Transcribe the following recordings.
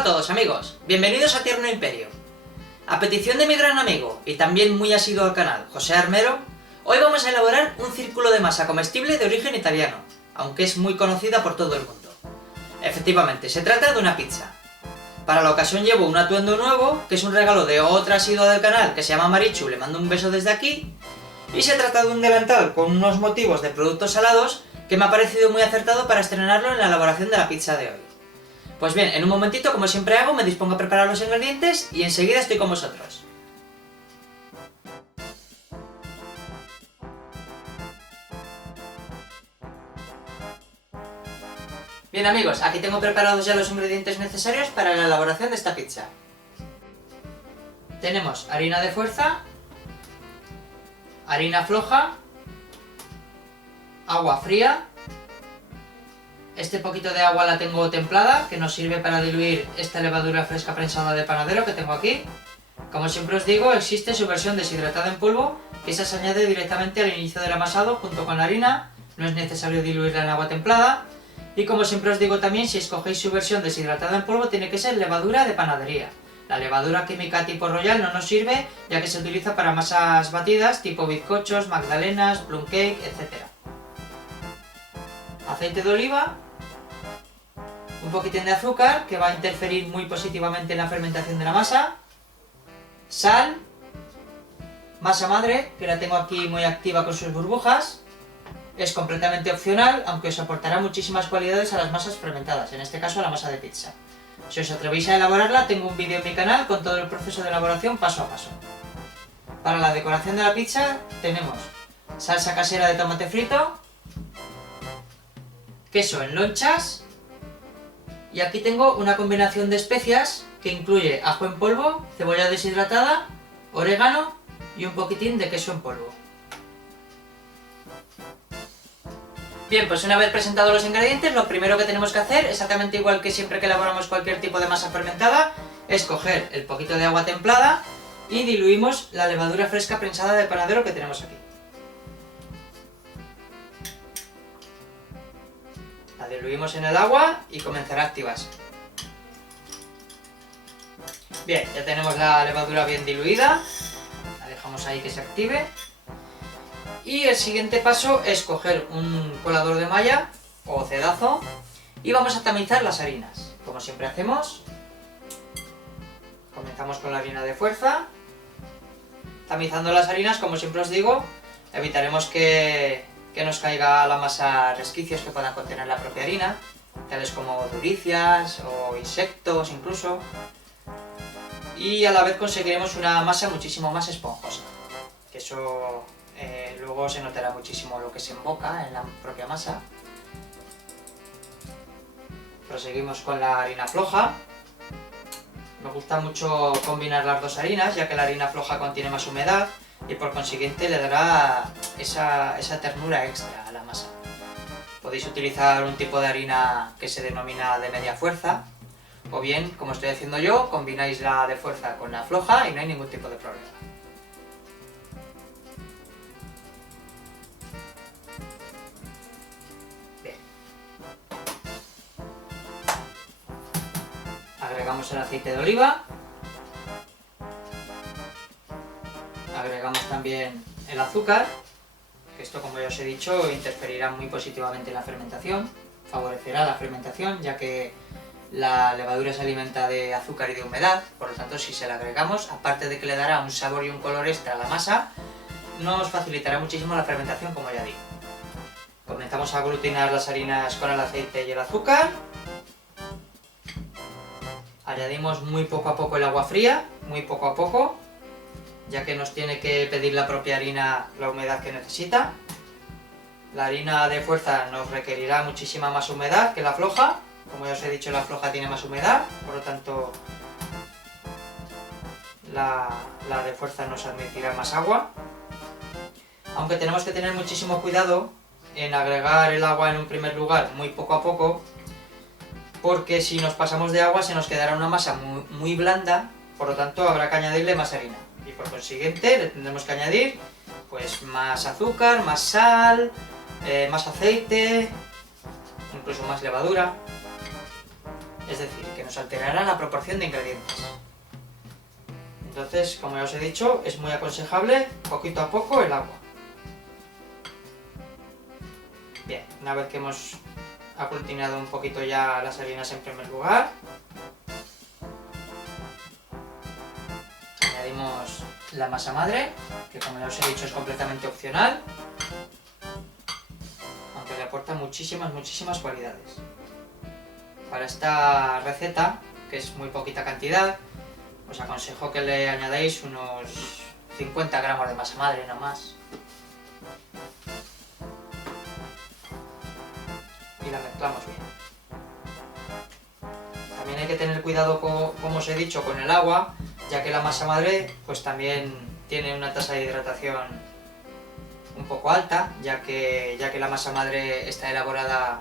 Hola a todos amigos, bienvenidos a Tierno Imperio. A petición de mi gran amigo y también muy asiduo al canal, José Armero, hoy vamos a elaborar un círculo de masa comestible de origen italiano, aunque es muy conocida por todo el mundo. Efectivamente, se trata de una pizza. Para la ocasión llevo un atuendo nuevo, que es un regalo de otra asidua del canal que se llama Marichu, le mando un beso desde aquí, y se trata de un delantal con unos motivos de productos salados que me ha parecido muy acertado para estrenarlo en la elaboración de la pizza de hoy. Pues bien, en un momentito, como siempre hago, me dispongo a preparar los ingredientes y enseguida estoy con vosotros. Bien amigos, aquí tengo preparados ya los ingredientes necesarios para la elaboración de esta pizza. Tenemos harina de fuerza, harina floja, agua fría. Este poquito de agua la tengo templada, que nos sirve para diluir esta levadura fresca prensada de panadero que tengo aquí. Como siempre os digo, existe su versión deshidratada en polvo, que esa se añade directamente al inicio del amasado junto con la harina, no es necesario diluirla en agua templada. Y como siempre os digo también, si escogéis su versión deshidratada en polvo, tiene que ser levadura de panadería. La levadura química tipo Royal no nos sirve, ya que se utiliza para masas batidas tipo bizcochos, magdalenas, plum cake, etc. Aceite de oliva, un poquitín de azúcar, que va a interferir muy positivamente en la fermentación de la masa, sal, masa madre, que la tengo aquí muy activa con sus burbujas, es completamente opcional, aunque os aportará muchísimas cualidades a las masas fermentadas, en este caso a la masa de pizza. Si os atrevéis a elaborarla, tengo un vídeo en mi canal con todo el proceso de elaboración paso a paso. Para la decoración de la pizza tenemos salsa casera de tomate frito, queso en lonchas, y aquí tengo una combinación de especias que incluye ajo en polvo, cebolla deshidratada, orégano y un poquitín de queso en polvo. Bien, pues una vez presentados los ingredientes, lo primero que tenemos que hacer, exactamente igual que siempre que elaboramos cualquier tipo de masa fermentada, es coger el poquito de agua templada y diluimos la levadura fresca prensada de panadero que tenemos aquí. La diluimos en el agua y comenzará a activarse. Bien, ya tenemos la levadura bien diluida, la dejamos ahí que se active. Y el siguiente paso es coger un colador de malla o cedazo y vamos a tamizar las harinas. Como siempre hacemos, comenzamos con la harina de fuerza. Tamizando las harinas, como siempre os digo, evitaremos que nos caiga a la masa resquicios que puedan contener la propia harina, tales como duricias o insectos incluso, y a la vez conseguiremos una masa muchísimo más esponjosa, que eso luego se notará muchísimo lo que se emboca en la propia masa. Proseguimos con la harina floja. Me gusta mucho combinar las dos harinas, ya que la harina floja contiene más humedad y por consiguiente le dará esa ternura extra a la masa. Podéis utilizar un tipo de harina que se denomina de media fuerza, o bien, como estoy haciendo yo, combináis la de fuerza con la floja y no hay ningún tipo de problema. Bien. Agregamos el aceite de oliva. Agregamos también el azúcar, que esto, como ya os he dicho, interferirá muy positivamente en la fermentación, favorecerá la fermentación, ya que la levadura se alimenta de azúcar y de humedad, por lo tanto si se la agregamos, aparte de que le dará un sabor y un color extra a la masa, nos facilitará muchísimo la fermentación, como ya digo. Comenzamos a aglutinar las harinas con el aceite y el azúcar. Añadimos muy poco a poco el agua fría, muy poco a poco, ya que nos tiene que pedir la propia harina la humedad que necesita. La harina de fuerza nos requerirá muchísima más humedad que la floja. Como ya os he dicho, la floja tiene más humedad, por lo tanto la de fuerza nos admitirá más agua. Aunque tenemos que tener muchísimo cuidado en agregar el agua en un primer lugar muy poco a poco, porque si nos pasamos de agua se nos quedará una masa muy blanda, por lo tanto habrá que añadirle más harina. Y por consiguiente le tendremos que añadir pues más azúcar, más sal, más aceite, incluso más levadura. es decir, que nos alterará la proporción de ingredientes. Entonces, como ya os he dicho, es muy aconsejable poquito a poco el agua. Bien, una vez que hemos aglutinado un poquito ya las harinas en primer lugar, añadimos la masa madre, que como ya os he dicho es completamente opcional, aunque le aporta muchísimas cualidades. Para esta receta, que es muy poquita cantidad, os aconsejo que le añadáis unos 50 gramos de masa madre, no más. Y la mezclamos bien. También hay que tener cuidado, como os he dicho, con el agua, ya que la masa madre pues también tiene una tasa de hidratación un poco alta, ya que la masa madre está elaborada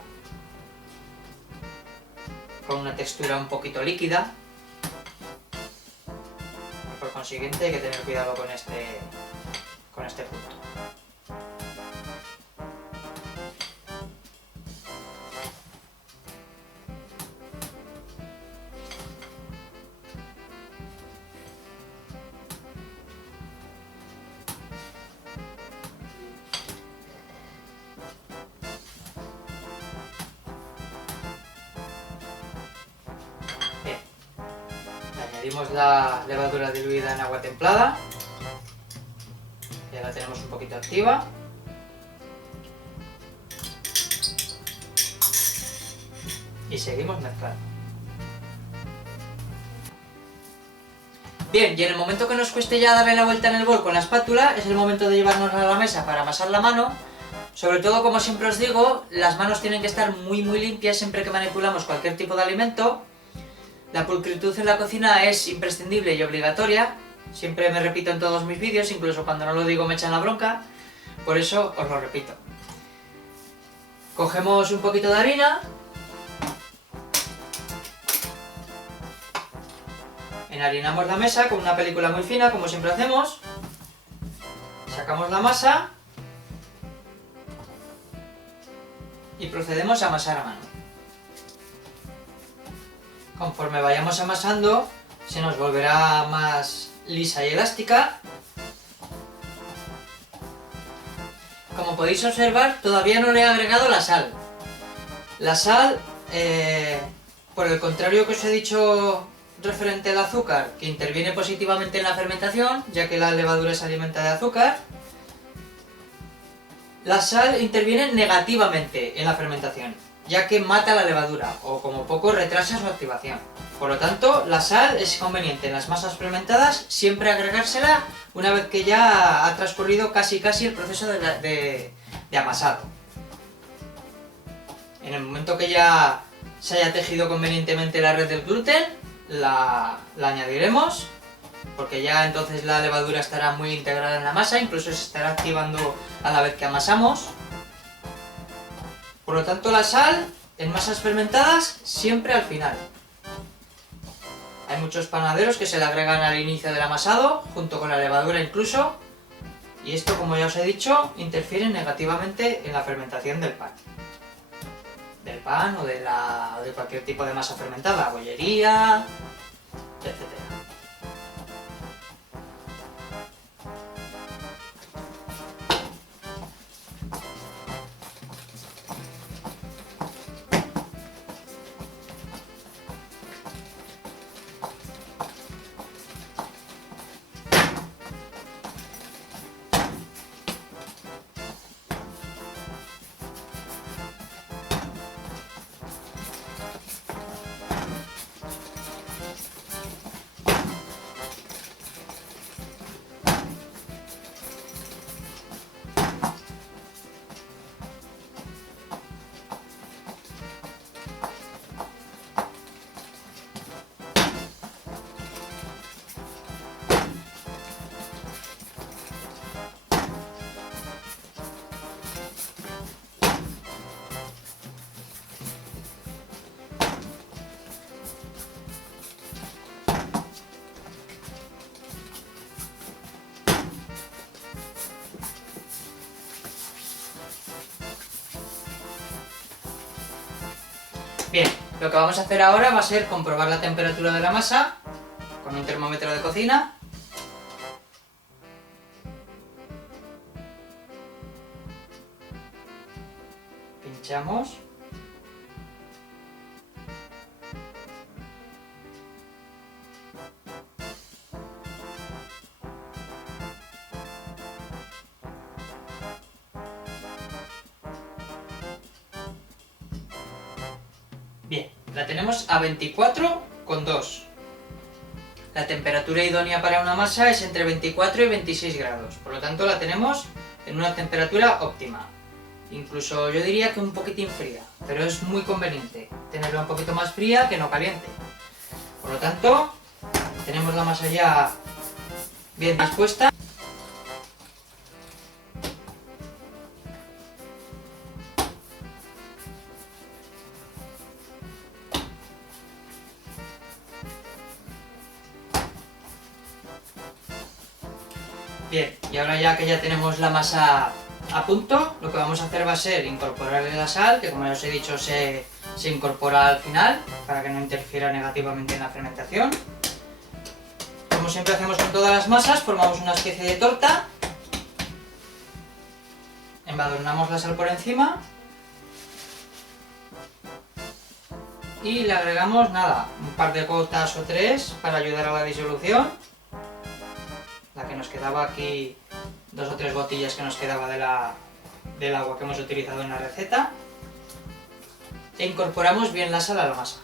con una textura un poquito líquida. Y por consiguiente hay que tener cuidado con este punto. Añadimos la levadura diluida en agua templada, ya la tenemos un poquito activa. Y seguimos mezclando. Bien, y en el momento que nos cueste ya darle la vuelta en el bol con la espátula, es el momento de llevarnos a la mesa para amasar la mano. Sobre todo, como siempre os digo, las manos tienen que estar muy limpias siempre que manipulamos cualquier tipo de alimento. La pulcritud en la cocina es imprescindible y obligatoria. Siempre me repito en todos mis vídeos, incluso cuando no lo digo me echan la bronca. Por eso os lo repito. Cogemos un poquito de harina. Enharinamos la mesa con una película muy fina, como siempre hacemos. Sacamos la masa. Y procedemos a amasar a mano. Conforme vayamos amasando, se nos volverá más lisa y elástica. Como podéis observar, todavía no le he agregado la sal. La sal, por el contrario que os he dicho referente al azúcar, que interviene positivamente en la fermentación, ya que la levadura se alimenta de azúcar, la sal interviene negativamente en la fermentación, ya que mata la levadura, o como poco retrasa su activación. Por lo tanto, la sal es conveniente en las masas fermentadas siempre agregársela una vez que ya ha transcurrido casi el proceso de amasado. En el momento que ya se haya tejido convenientemente la red del gluten, la añadiremos, porque ya entonces la levadura estará muy integrada en la masa, incluso se estará activando a la vez que amasamos. Por lo tanto, la sal en masas fermentadas siempre al final. Hay muchos panaderos que se le agregan al inicio del amasado, junto con la levadura incluso, y esto, como ya os he dicho, interfiere negativamente en la fermentación del pan. Del pan o de cualquier tipo de masa fermentada, bollería, etc. Bien, Lo que vamos a hacer ahora va a ser comprobar la temperatura de la masa con un termómetro de cocina. Pinchamos. Bien, la tenemos a 24,2. La temperatura idónea para una masa es entre 24 y 26 grados, por lo tanto la tenemos en una temperatura óptima. Incluso yo diría que un poquitín fría, pero es muy conveniente tenerla un poquito más fría que no caliente. Por lo tanto, tenemos la masa ya bien dispuesta. Bien, y ahora ya que ya tenemos la masa a punto, lo que vamos a hacer va a ser incorporarle la sal, que como ya os he dicho se incorpora al final, para que no interfiera negativamente en la fermentación. Como siempre hacemos con todas las masas, formamos una especie de torta, embadurnamos la sal por encima y le agregamos nada, un par de gotas o 3 para ayudar a la disolución. La que nos quedaba aquí, 2 o 3 gotillas que nos quedaba del agua que hemos utilizado en la receta. E incorporamos bien la sal a la masa.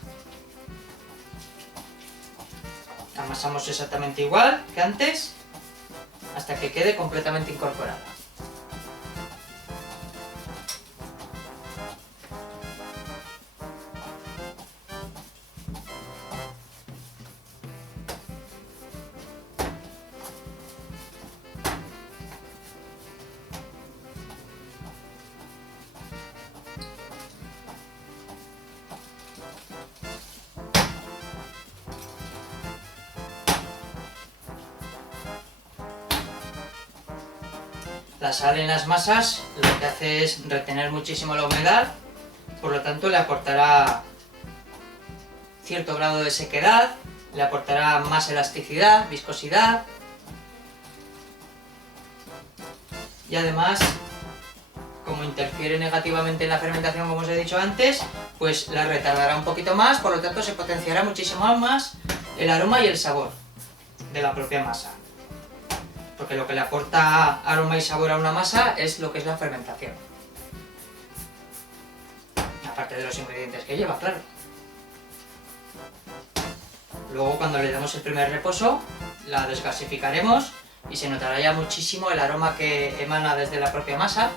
Amasamos exactamente igual que antes, hasta que quede completamente incorporada. La sal en las masas lo que hace es retener muchísimo la humedad, por lo tanto le aportará cierto grado de sequedad, le aportará más elasticidad, viscosidad y además, como interfiere negativamente en la fermentación como os he dicho antes, pues la retardará un poquito más, por lo tanto se potenciará muchísimo más el aroma y el sabor de la propia masa. Porque lo que le aporta aroma y sabor a una masa es lo que es la fermentación. Aparte de los ingredientes que lleva, claro. Luego cuando le demos el primer reposo, la desgasificaremos y se notará ya muchísimo el aroma que emana desde la propia masa.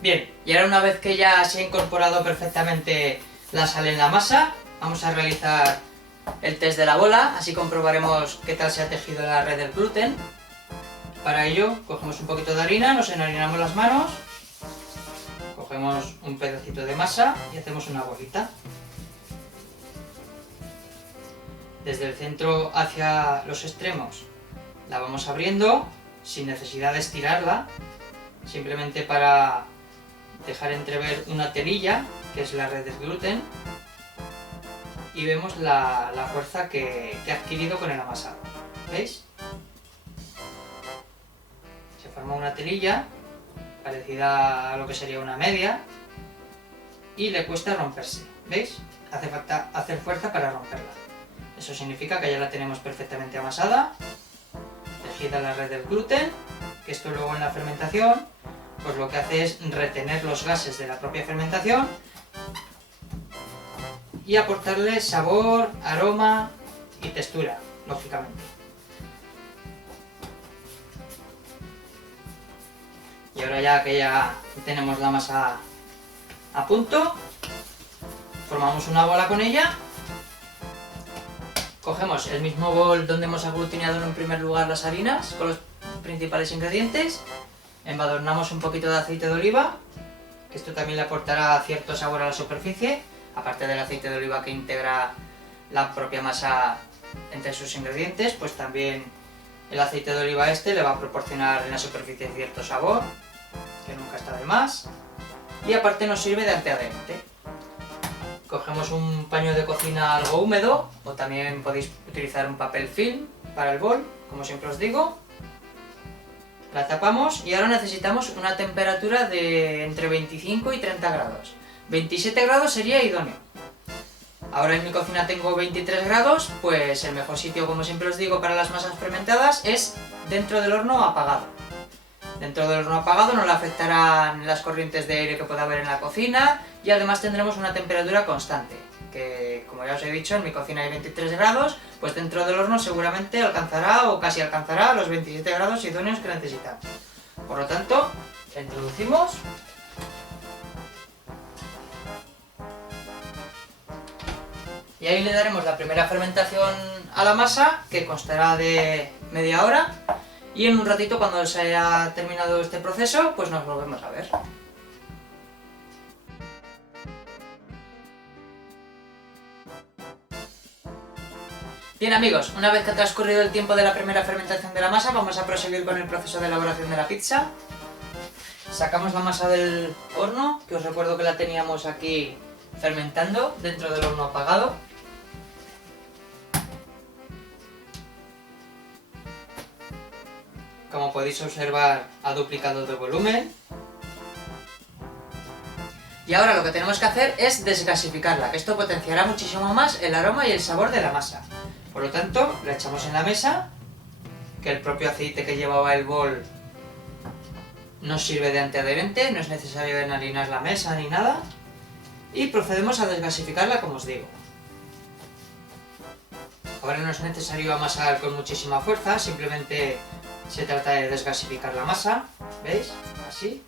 Bien, y ahora una vez que ya se ha incorporado perfectamente la sal en la masa, vamos a realizar el test de la bola, así comprobaremos qué tal se ha tejido la red del gluten. Para ello, cogemos un poquito de harina, nos enharinamos las manos, cogemos un pedacito de masa y hacemos una bolita. Desde el centro hacia los extremos la vamos abriendo, sin necesidad de estirarla, simplemente para dejar entrever una telilla, que es la red del gluten, y vemos la fuerza que ha adquirido con el amasado. ¿Veis? Se forma una telilla parecida a lo que sería una media y le cuesta romperse. ¿Veis? Hace falta hacer fuerza para romperla. Eso significa que ya la tenemos perfectamente amasada, tejida la red del gluten, que esto luego en la fermentación pues lo que hace es retener los gases de la propia fermentación y aportarle sabor, aroma y textura, lógicamente. Y ahora ya que ya tenemos la masa a punto, formamos una bola con ella, cogemos el mismo bol donde hemos aglutinado en un primer lugar las harinas con los principales ingredientes, embadurnamos un poquito de aceite de oliva, que esto también le aportará cierto sabor a la superficie, aparte del aceite de oliva que integra la propia masa entre sus ingredientes, pues también El aceite de oliva este le va a proporcionar en la superficie cierto sabor, que nunca está de más, y aparte nos sirve de antiadherente. Cogemos un paño de cocina algo húmedo, o también podéis utilizar un papel film para el bol, como siempre os digo. La tapamos y ahora necesitamos una temperatura de entre 25 y 30 grados. 27 grados sería idóneo. Ahora en mi cocina tengo 23 grados, pues el mejor sitio, como siempre os digo, para las masas fermentadas es dentro del horno apagado. Dentro del horno apagado no le afectarán las corrientes de aire que pueda haber en la cocina y además tendremos una temperatura constante, que como ya os he dicho, en mi cocina hay 23 grados, pues dentro del horno seguramente alcanzará o casi alcanzará los 27 grados idóneos que necesitamos. Por lo tanto, la introducimos. Y ahí le daremos la primera fermentación a la masa, que constará de media hora. Y en un ratito, cuando se haya terminado este proceso, pues nos volvemos a ver. Bien amigos, una vez que ha transcurrido el tiempo de la primera fermentación de la masa, vamos a proseguir con el proceso de elaboración de la pizza. Sacamos la masa del horno, que os recuerdo que la teníamos aquí fermentando dentro del horno apagado. Como podéis observar, ha duplicado de volumen. Y ahora lo que tenemos que hacer es desgasificarla, que esto potenciará muchísimo más el aroma y el sabor de la masa. Por lo tanto, la echamos en la mesa, que el propio aceite que llevaba el bol nos sirve de antiadherente, no es necesario enharinar la mesa ni nada. Y procedemos a desgasificarla, como os digo. Ahora no es necesario amasar con muchísima fuerza, simplemente se trata de desgasificar la masa, ¿veis? Así.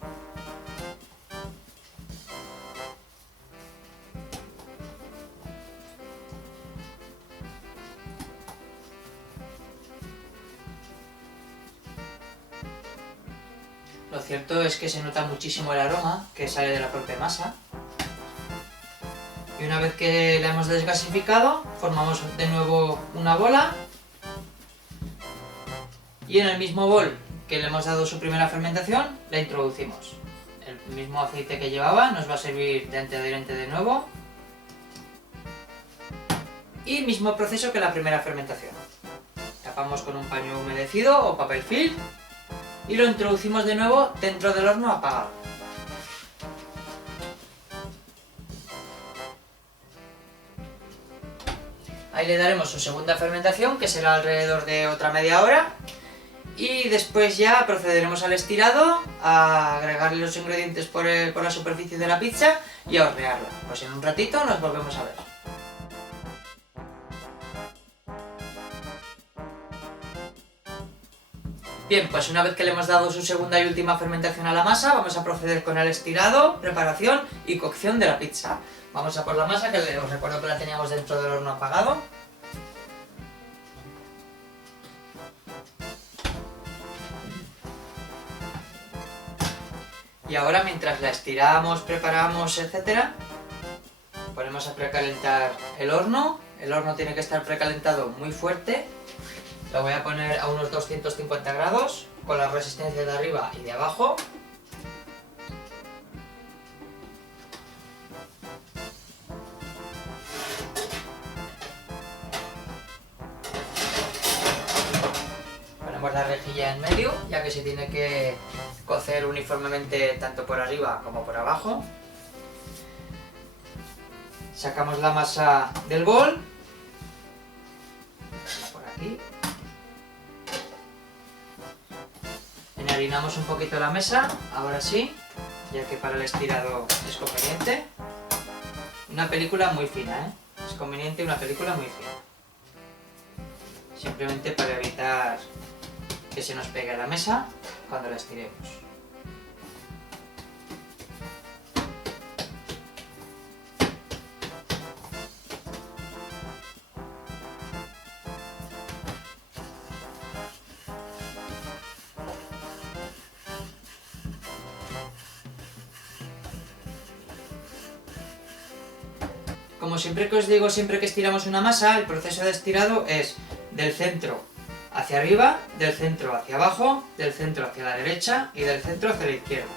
Lo cierto es que se nota muchísimo el aroma que sale de la propia masa. Y una vez que la hemos desgasificado, formamos de nuevo una bola. Y en el mismo bol que le hemos dado su primera fermentación, la introducimos. El mismo aceite que llevaba nos va a servir de antiadherente de nuevo. Y mismo proceso que la primera fermentación. Tapamos con un paño humedecido o papel film y lo introducimos de nuevo dentro del horno apagado. Ahí le daremos su segunda fermentación, que será alrededor de otra media hora. Y después ya procederemos al estirado, a agregarle los ingredientes por la superficie de la pizza y a hornearla. Pues en un ratito nos volvemos a ver. Bien, pues una vez que le hemos dado su segunda y última fermentación a la masa, vamos a proceder con el estirado, preparación y cocción de la pizza. Vamos a por la masa, que os recuerdo que la teníamos dentro del horno apagado. Y ahora, mientras la estiramos, preparamos, etcétera, ponemos a precalentar el horno. El horno tiene que estar precalentado muy fuerte. Lo voy a poner a unos 250 grados, con la resistencia de arriba y de abajo. Ponemos la rejilla en medio, ya que se tiene que cocer uniformemente tanto por arriba como por abajo. Sacamos la masa del bol. Por aquí. Enharinamos un poquito la mesa, ahora sí, ya que para el estirado es conveniente. Una película muy fina, ¿eh? Es conveniente una película muy fina. Simplemente para evitar que se nos pegue a la mesa cuando la estiremos. Como siempre que os digo, siempre que estiramos una masa, el proceso de estirado es del centro hacia arriba, del centro hacia abajo, del centro hacia la derecha y del centro hacia la izquierda.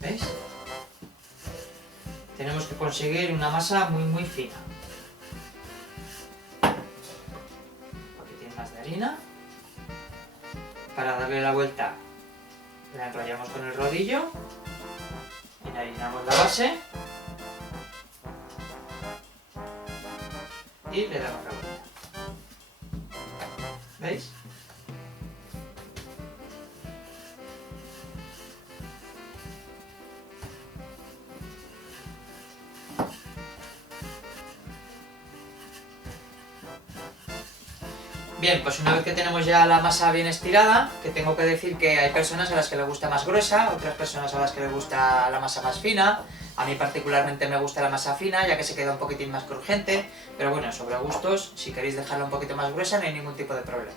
¿Veis? Tenemos que conseguir una masa muy fina. Un poquitín más de harina. Para darle la vuelta, la enrollamos con el rodillo, enharinamos la base y le damos la vuelta. ¿Veis? Bien, pues una vez que tenemos ya la masa bien estirada, que tengo que decir que hay personas a las que les gusta más gruesa, otras personas a las que les gusta la masa más fina. A mí particularmente me gusta la masa fina, ya que se queda un poquitín más crujiente, pero bueno, sobre gustos, si queréis dejarla un poquito más gruesa no hay ningún tipo de problema.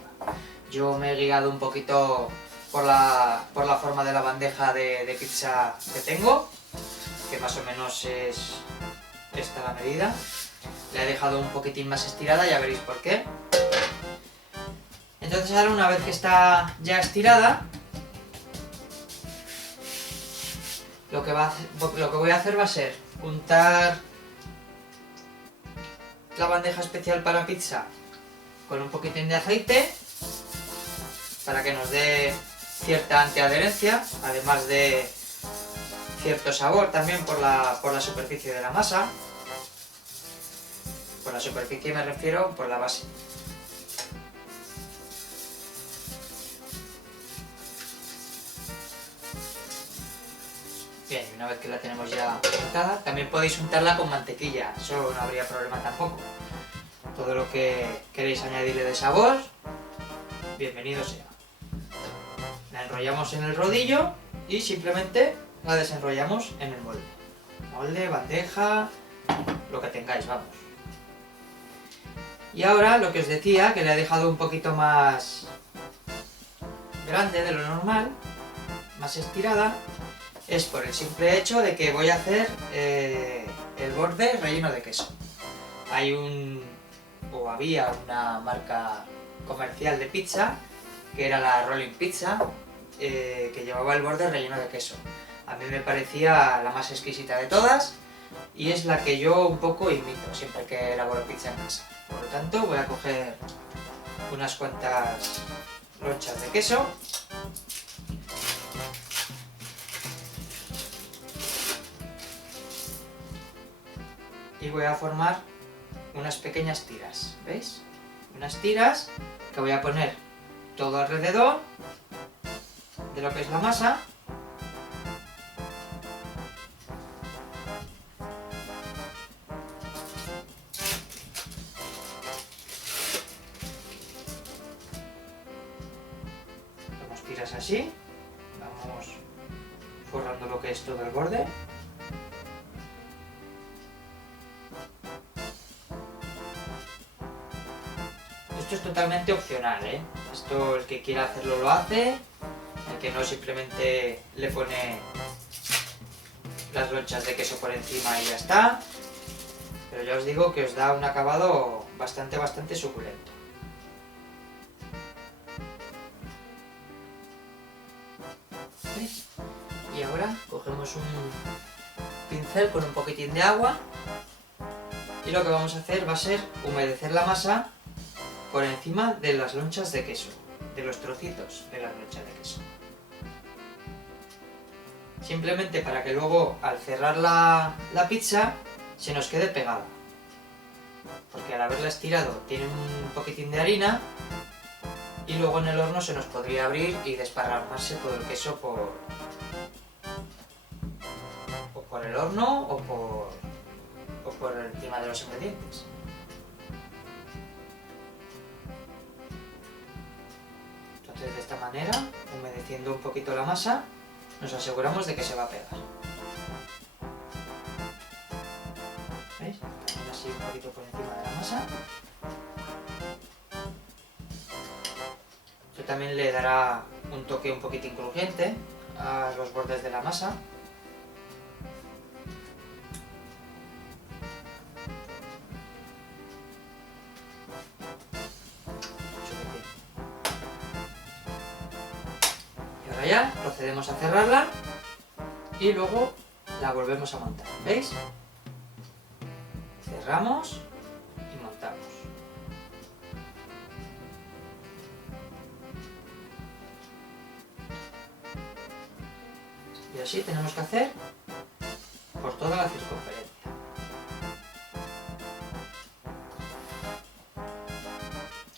Yo me he guiado un poquito por la forma de la bandeja de pizza que tengo, que más o menos es esta la medida. La he dejado un poquitín más estirada, ya veréis por qué. Entonces ahora, una vez que está ya estirada, lo que voy a hacer va a ser untar la bandeja especial para pizza con un poquitín de aceite para que nos dé cierta antiadherencia, además de cierto sabor también por la superficie de la masa. Por la superficie me refiero por la base. Bien, y una vez que la tenemos ya untada, también podéis untarla con mantequilla, eso no habría problema tampoco. Todo lo que queréis añadirle de sabor, bienvenido sea. La enrollamos en el rodillo y simplemente la desenrollamos en el molde. Molde, bandeja, lo que tengáis, vamos. Y ahora lo que os decía, que le he dejado un poquito más grande de lo normal, más estirada, es por el simple hecho de que voy a hacer el borde relleno de queso. Había una marca comercial de pizza, que era la Rolling Pizza, que llevaba el borde relleno de queso. A mí me parecía la más exquisita de todas y es la que yo un poco imito siempre que elaboro pizza en casa. Por lo tanto, voy a coger unas cuantas lonchas de queso. Y voy a formar unas pequeñas tiras, ¿veis? Unas tiras que voy a poner todo alrededor de lo que es la masa. Hacemos tiras así, vamos forrando lo que es todo el borde. Esto es totalmente opcional, ¿eh? Esto el que quiera hacerlo lo hace, el que no simplemente le pone las lonchas de queso por encima y ya está. Pero ya os digo que os da un acabado bastante suculento. ¿Veis? Y ahora cogemos un pincel con un poquitín de agua y lo que vamos a hacer va a ser humedecer la masa por encima de las lonchas de queso, de los trocitos de las lonchas de queso. Simplemente para que luego al cerrar la pizza se nos quede pegada. Porque al haberla estirado tiene un poquitín de harina y luego en el horno se nos podría abrir y desparramarse todo el queso por el horno o por encima de los ingredientes. Entonces, de esta manera, humedeciendo un poquito la masa, nos aseguramos de que se va a pegar. ¿Veis? También así un poquito por encima de la masa. Esto también le dará un toque un poquitín crujiente a los bordes de la masa. procedemos a cerrarla y luego la volvemos a montar, ¿veis? Cerramos y montamos. Y así tenemos que hacer por toda la circunferencia.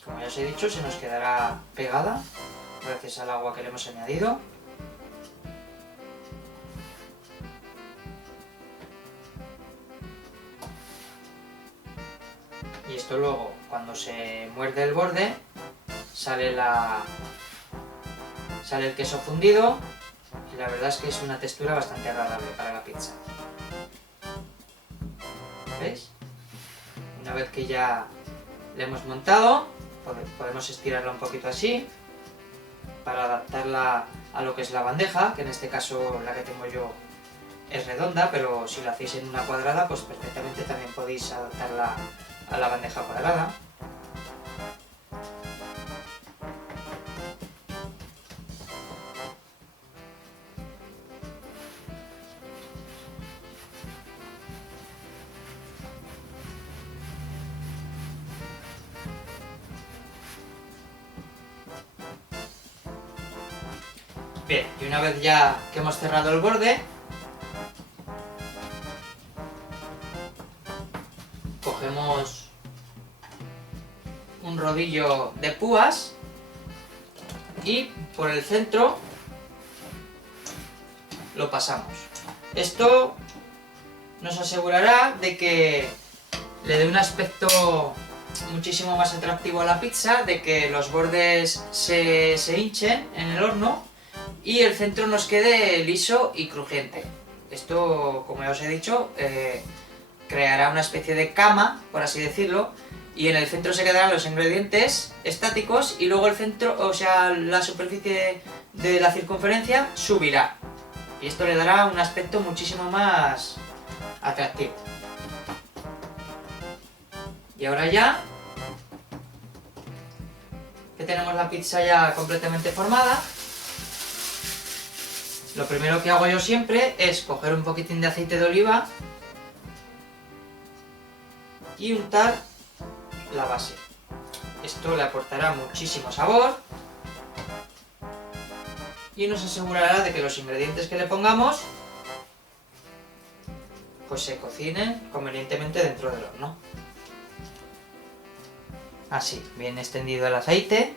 Como ya os he dicho, se nos quedará pegada gracias al agua que le hemos añadido. Y esto luego, cuando se muerde el borde, sale el queso fundido y la verdad es que es una textura bastante agradable para la pizza. ¿Veis? Una vez que ya le hemos montado, podemos estirarla un poquito así para adaptarla a lo que es la bandeja, que en este caso la que tengo yo es redonda, pero si lo hacéis en una cuadrada, pues perfectamente también podéis adaptarla a la bandeja cuadrada. Bien, y una vez ya que hemos cerrado el borde, cogemos un rodillo de púas y por el centro lo pasamos. Esto nos asegurará de que le dé un aspecto muchísimo más atractivo a la pizza, de que los bordes se hinchen en el horno y el centro nos quede liso y crujiente. Esto, como ya os he dicho, creará una especie de cama, por así decirlo, y en el centro se quedarán los ingredientes estáticos y luego el centro, o sea, la superficie de la circunferencia subirá. Y esto le dará un aspecto muchísimo más atractivo. Y ahora ya, que tenemos la pizza ya completamente formada, lo primero que hago yo siempre es coger un poquitín de aceite de oliva y untar la base. Esto le aportará muchísimo sabor y nos asegurará de que los ingredientes que le pongamos pues se cocinen convenientemente dentro del horno. Así, bien extendido el aceite.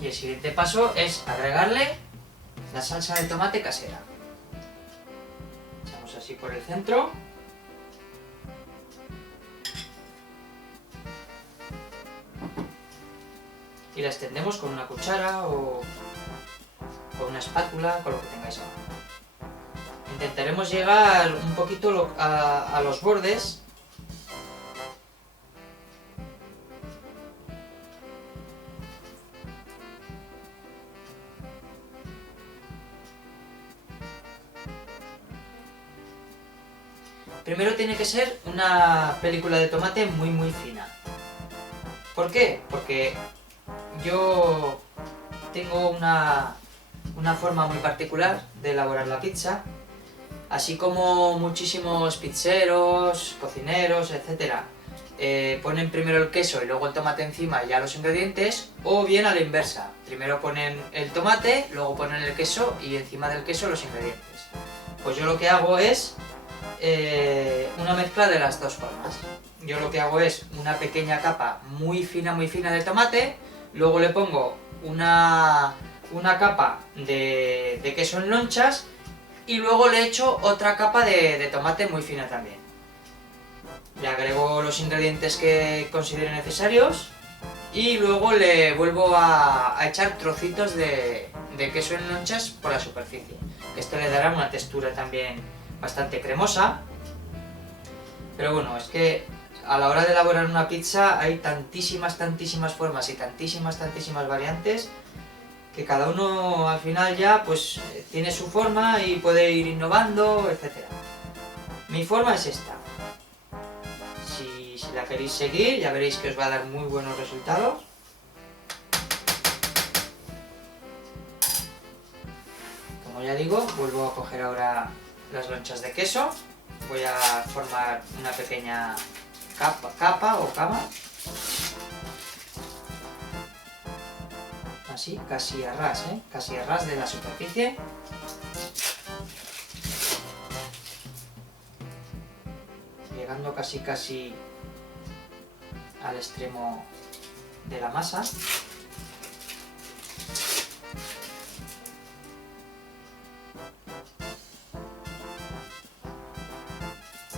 Y el siguiente paso es agregarle la salsa de tomate casera. Echamos así por el centro. Y la extendemos con una cuchara o con una espátula, con lo que tengáis a mano. Intentaremos llegar un poquito a los bordes. Primero tiene que ser una película de tomate muy fina. ¿Por qué? Porque yo tengo una forma muy particular de elaborar la pizza, así como muchísimos pizzeros, cocineros, etcétera, ponen primero el queso y luego el tomate encima y ya los ingredientes, o bien a la inversa, primero ponen el tomate, luego ponen el queso y encima del queso los ingredientes. Pues yo lo que hago es una mezcla de las dos formas. Yo lo que hago es una pequeña capa muy fina de tomate, luego le pongo una capa de queso en lonchas y luego le echo otra capa de tomate muy fina también. Le agrego los ingredientes que considere necesarios y luego le vuelvo a echar trocitos de queso en lonchas por la superficie. Esto le dará una textura también bastante cremosa. Pero bueno, es que a la hora de elaborar una pizza hay tantísimas formas y tantísimas variantes que cada uno al final ya pues tiene su forma y puede ir innovando, etc. Mi forma es esta. Si la queréis seguir, ya veréis que os va a dar muy buenos resultados. Como ya digo, vuelvo a coger ahora las lonchas de queso. Voy a formar una pequeña capa o cama. Así, casi a ras, casi a ras de la superficie. Llegando casi al extremo de la masa.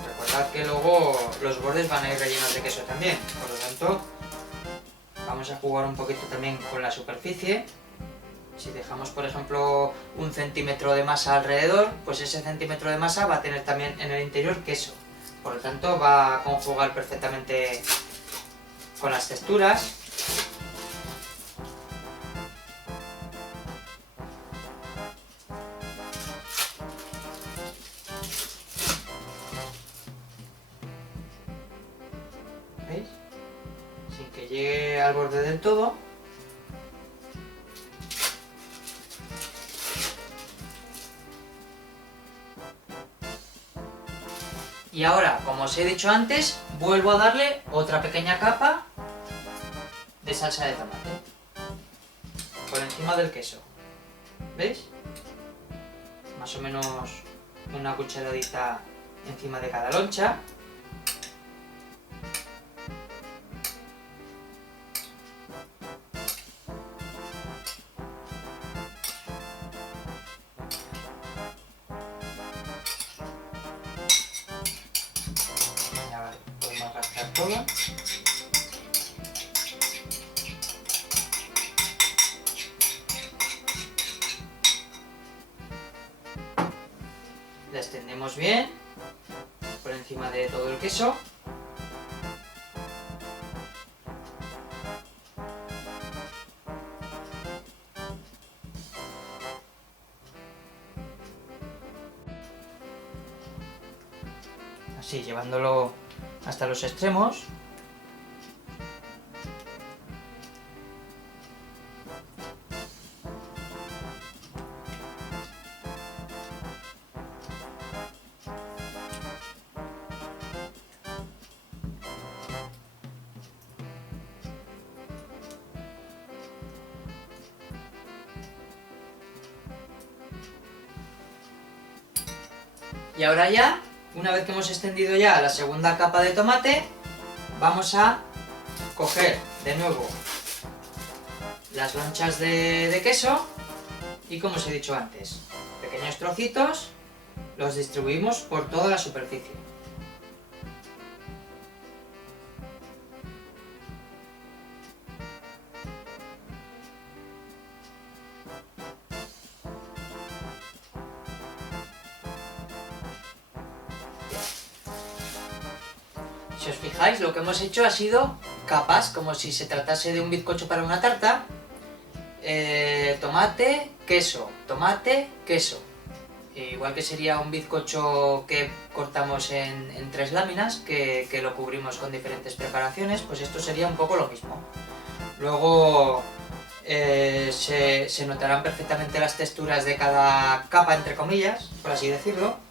Recordad que luego los bordes van a ir rellenos de queso también, por lo tanto vamos a jugar un poquito también con la superficie. Si dejamos, por ejemplo, 1 centímetro de masa alrededor, pues ese centímetro de masa va a tener también en el interior queso. Por lo tanto, va a conjugar perfectamente con las texturas. ¿Veis? Sin que llegue al borde del todo. Y ahora, como os he dicho antes, vuelvo a darle otra pequeña capa de salsa de tomate por encima del queso. ¿Veis? Más o menos una cucharadita encima de cada loncha. Podemos arrastrar todo. La extendemos bien por encima de todo el queso. Así, llevándolo hasta los extremos. Y ahora ya, una vez que hemos extendido ya la segunda capa de tomate, vamos a coger de nuevo las lonchas de queso y, como os he dicho antes, pequeños trocitos los distribuimos por toda la superficie. Si os fijáis, lo que hemos hecho ha sido capas, como si se tratase de un bizcocho para una tarta. Tomate, queso, tomate, queso. Igual que sería un bizcocho que cortamos en 3 láminas, que lo cubrimos con diferentes preparaciones, pues esto sería un poco lo mismo. Luego se notarán perfectamente las texturas de cada capa, entre comillas, por así decirlo.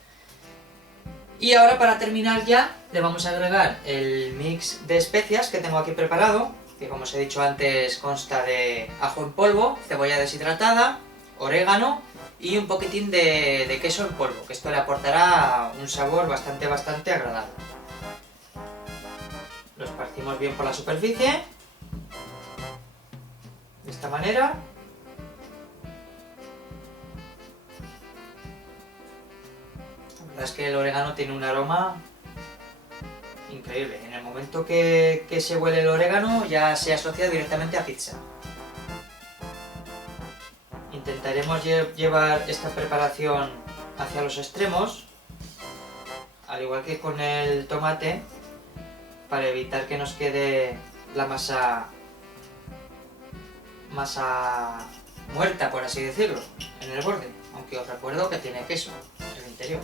Y ahora, para terminar ya, le vamos a agregar el mix de especias que tengo aquí preparado, que, como os he dicho antes, consta de ajo en polvo, cebolla deshidratada, orégano y un poquitín de queso en polvo, que esto le aportará un sabor bastante agradable. Lo esparcimos bien por la superficie, de esta manera. La verdad es que el orégano tiene un aroma increíble. En el momento que se huele el orégano ya se asocia directamente a pizza. Intentaremos llevar esta preparación hacia los extremos, al igual que con el tomate, para evitar que nos quede la masa muerta, por así decirlo, en el borde, aunque os recuerdo que tiene queso en el interior.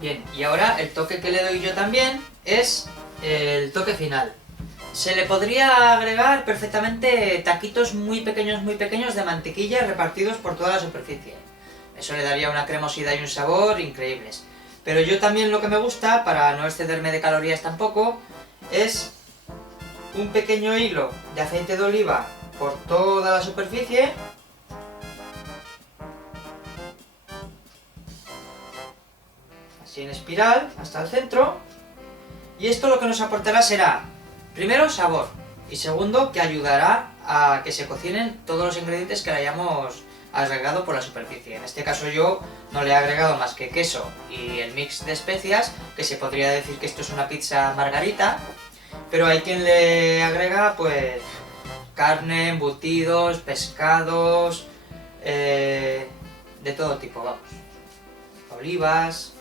Bien, y ahora el toque que le doy yo también es el toque final. Se le podría agregar perfectamente taquitos muy pequeños de mantequilla repartidos por toda la superficie. Eso le daría una cremosidad y un sabor increíbles. Pero yo también lo que me gusta, para no excederme de calorías tampoco, es un pequeño hilo de aceite de oliva por toda la superficie. Así en espiral, hasta el centro. Y esto lo que nos aportará será, primero, sabor. Y segundo, que ayudará a que se cocinen todos los ingredientes que le hayamos agregado por la superficie. En este caso yo no le he agregado más que queso y el mix de especias, que se podría decir que esto es una pizza margarita, pero hay quien le agrega pues carne, embutidos, pescados, de todo tipo, vamos, olivas.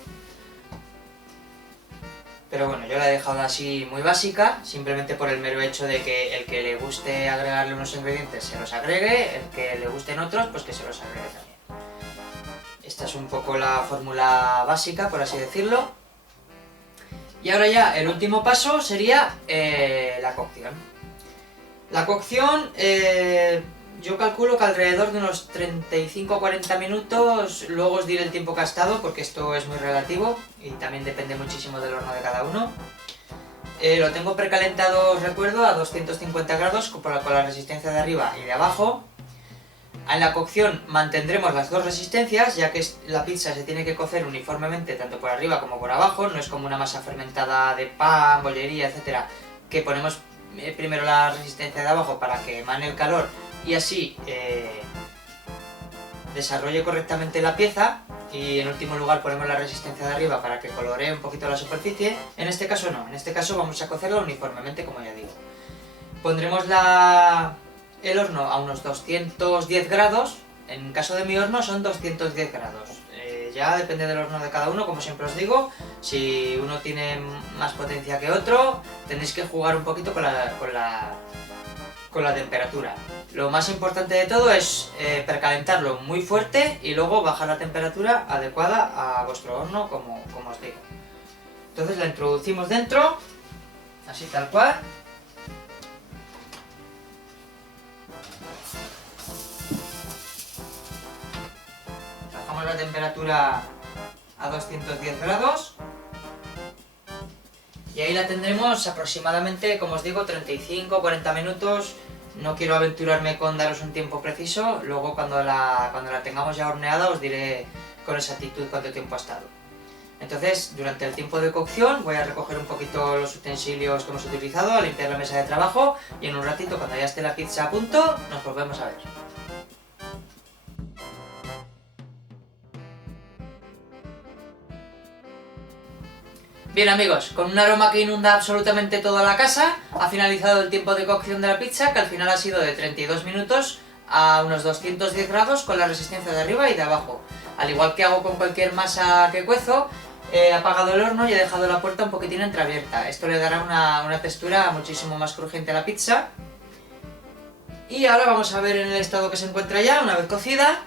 Pero bueno, yo la he dejado así muy básica, simplemente por el mero hecho de que el que le guste agregarle unos ingredientes se los agregue, el que le gusten otros, pues que se los agregue también. Esta es un poco la fórmula básica, por así decirlo. Y ahora ya el último paso sería la cocción. La cocción, yo calculo que alrededor de unos 35 o 40 minutos, luego os diré el tiempo que ha estado, porque esto es muy relativo y también depende muchísimo del horno de cada uno. Lo tengo precalentado, os recuerdo, a 250 grados con la resistencia de arriba y de abajo. En la cocción mantendremos las dos resistencias, ya que la pizza se tiene que cocer uniformemente tanto por arriba como por abajo, no es como una masa fermentada de pan, bollería, etcétera, que ponemos primero la resistencia de abajo para que emane el calor y así desarrolle correctamente la pieza, y en último lugar ponemos la resistencia de arriba para que coloree un poquito la superficie. En este caso no, en este caso vamos a cocerla uniformemente, como ya digo. Pondremos el horno a unos 210 grados, en caso de mi horno son 210 grados. Ya depende del horno de cada uno, como siempre os digo. Si uno tiene más potencia que otro, tenéis que jugar un poquito con la temperatura. Lo más importante de todo es precalentarlo muy fuerte y luego bajar la temperatura adecuada a vuestro horno, como os digo. Entonces la introducimos dentro, así tal cual. Bajamos la temperatura a 210 grados. Y ahí la tendremos aproximadamente, como os digo, 35 o 40 minutos. No quiero aventurarme con daros un tiempo preciso, luego cuando la tengamos ya horneada os diré con exactitud cuánto tiempo ha estado. Entonces, durante el tiempo de cocción voy a recoger un poquito los utensilios que hemos utilizado, a limpiar la mesa de trabajo, y en un ratito, cuando ya esté la pizza a punto, nos volvemos a ver. Bien amigos, con un aroma que inunda absolutamente toda la casa, ha finalizado el tiempo de cocción de la pizza, que al final ha sido de 32 minutos a unos 210 grados con la resistencia de arriba y de abajo. Al igual que hago con cualquier masa que cuezo, he apagado el horno y he dejado la puerta un poquitín entreabierta. Esto le dará una textura muchísimo más crujiente a la pizza. Y ahora vamos a ver en el estado que se encuentra ya, una vez cocida.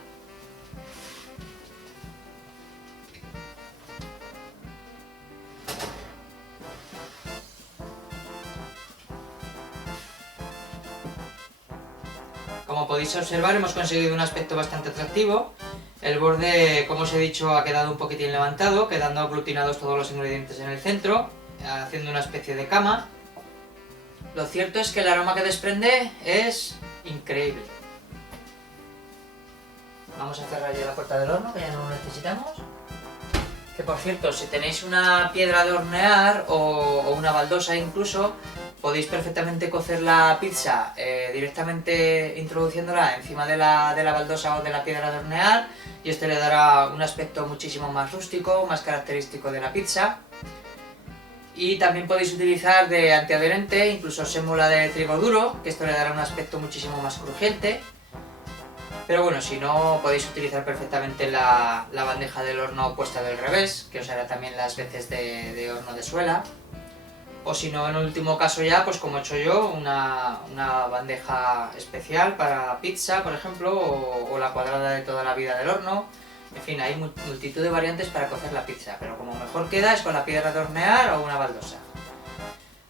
Como podéis observar, hemos conseguido un aspecto bastante atractivo. El borde, como os he dicho, ha quedado un poquitín levantado, quedando aglutinados todos los ingredientes en el centro, haciendo una especie de cama. Lo cierto es que el aroma que desprende es increíble. Vamos a cerrar ya la puerta del horno, que ya no lo necesitamos. Que por cierto, si tenéis una piedra de hornear o una baldosa incluso, podéis perfectamente cocer la pizza directamente introduciéndola encima de la baldosa o de la piedra de hornear, y esto le dará un aspecto muchísimo más rústico, más característico de la pizza. Y también podéis utilizar de antiadherente, incluso sémola de trigo duro, que esto le dará un aspecto muchísimo más crujiente. Pero bueno, si no, podéis utilizar perfectamente la bandeja del horno puesta del revés, que os hará también las veces de horno de suela. O si no, en último caso ya, pues como he hecho yo, una bandeja especial para pizza, por ejemplo, o la cuadrada de toda la vida del horno. En fin, hay multitud de variantes para cocer la pizza, pero como mejor queda es con la piedra de hornear o una baldosa.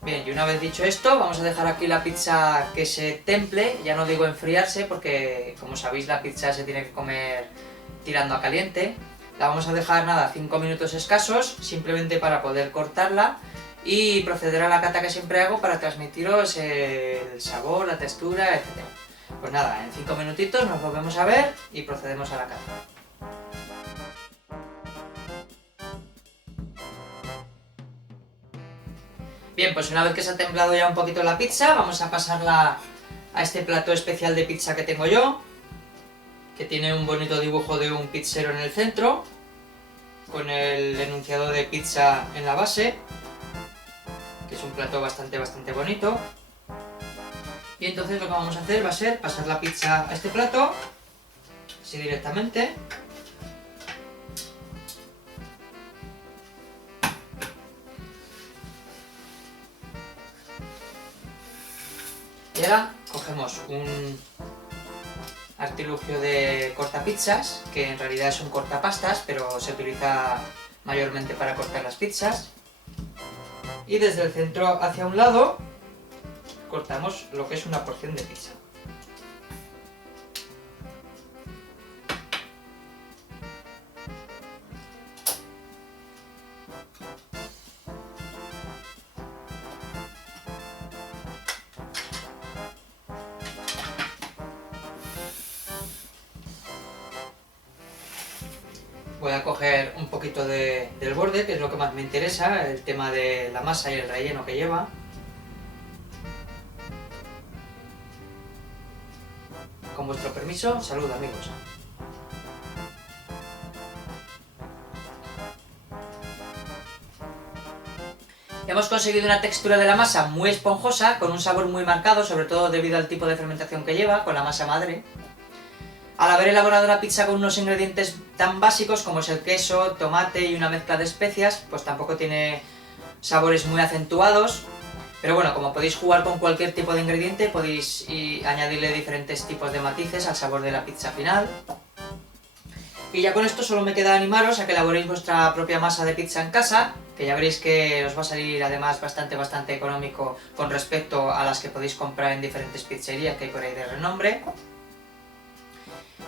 Bien, y una vez dicho esto, vamos a dejar aquí la pizza que se temple, ya no digo enfriarse, porque como sabéis la pizza se tiene que comer tirando a caliente. La vamos a dejar, nada, 5 minutos escasos, simplemente para poder cortarla y proceder a la cata que siempre hago para transmitiros el sabor, la textura, etc. Pues nada, en 5 minutitos nos volvemos a ver y procedemos a la cata. Bien, pues una vez que se ha templado ya un poquito la pizza, vamos a pasarla a este plato especial de pizza que tengo yo, que tiene un bonito dibujo de un pizzero en el centro, con el enunciado de pizza en la base, que es un plato bastante bonito. Y entonces lo que vamos a hacer va a ser pasar la pizza a este plato, así directamente. Y ahora cogemos un artilugio de cortapizzas, que en realidad es un cortapastas, pero se utiliza mayormente para cortar las pizzas. Y desde el centro hacia un lado cortamos lo que es una porción de pizza. Voy a coger un poquito del borde, que es lo que más me interesa, el tema de la masa y el relleno que lleva. Con vuestro permiso, salud amigos. Hemos conseguido una textura de la masa muy esponjosa, con un sabor muy marcado, sobre todo debido al tipo de fermentación que lleva, con la masa madre. Al haber elaborado la pizza con unos ingredientes tan básicos como es el queso, tomate y una mezcla de especias, pues tampoco tiene sabores muy acentuados. Pero bueno, como podéis jugar con cualquier tipo de ingrediente, podéis añadirle diferentes tipos de matices al sabor de la pizza final. Y ya con esto solo me queda animaros a que elaboréis vuestra propia masa de pizza en casa, que ya veréis que os va a salir además bastante económico con respecto a las que podéis comprar en diferentes pizzerías que hay por ahí de renombre.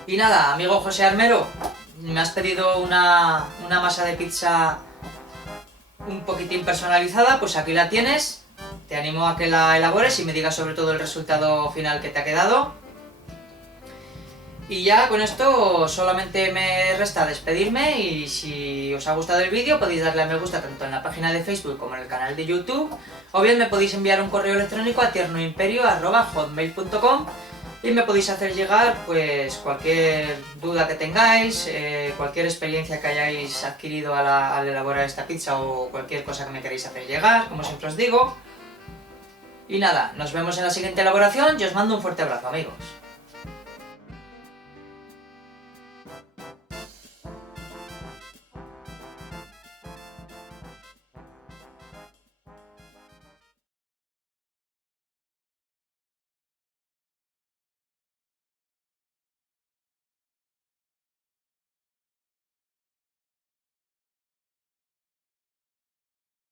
Y nada, amigo José Armero, me has pedido una masa de pizza un poquitín personalizada, pues aquí la tienes. Te animo a que la elabores y me digas sobre todo el resultado final que te ha quedado. Y ya con esto solamente me resta despedirme, y si os ha gustado el vídeo podéis darle a me gusta tanto en la página de Facebook como en el canal de YouTube, o bien me podéis enviar un correo electrónico a tiernoimperio@hotmail.com y me podéis hacer llegar pues cualquier duda que tengáis, cualquier experiencia que hayáis adquirido al elaborar esta pizza o cualquier cosa que me queráis hacer llegar, como siempre os digo. Y nada, nos vemos en la siguiente elaboración y os mando un fuerte abrazo amigos.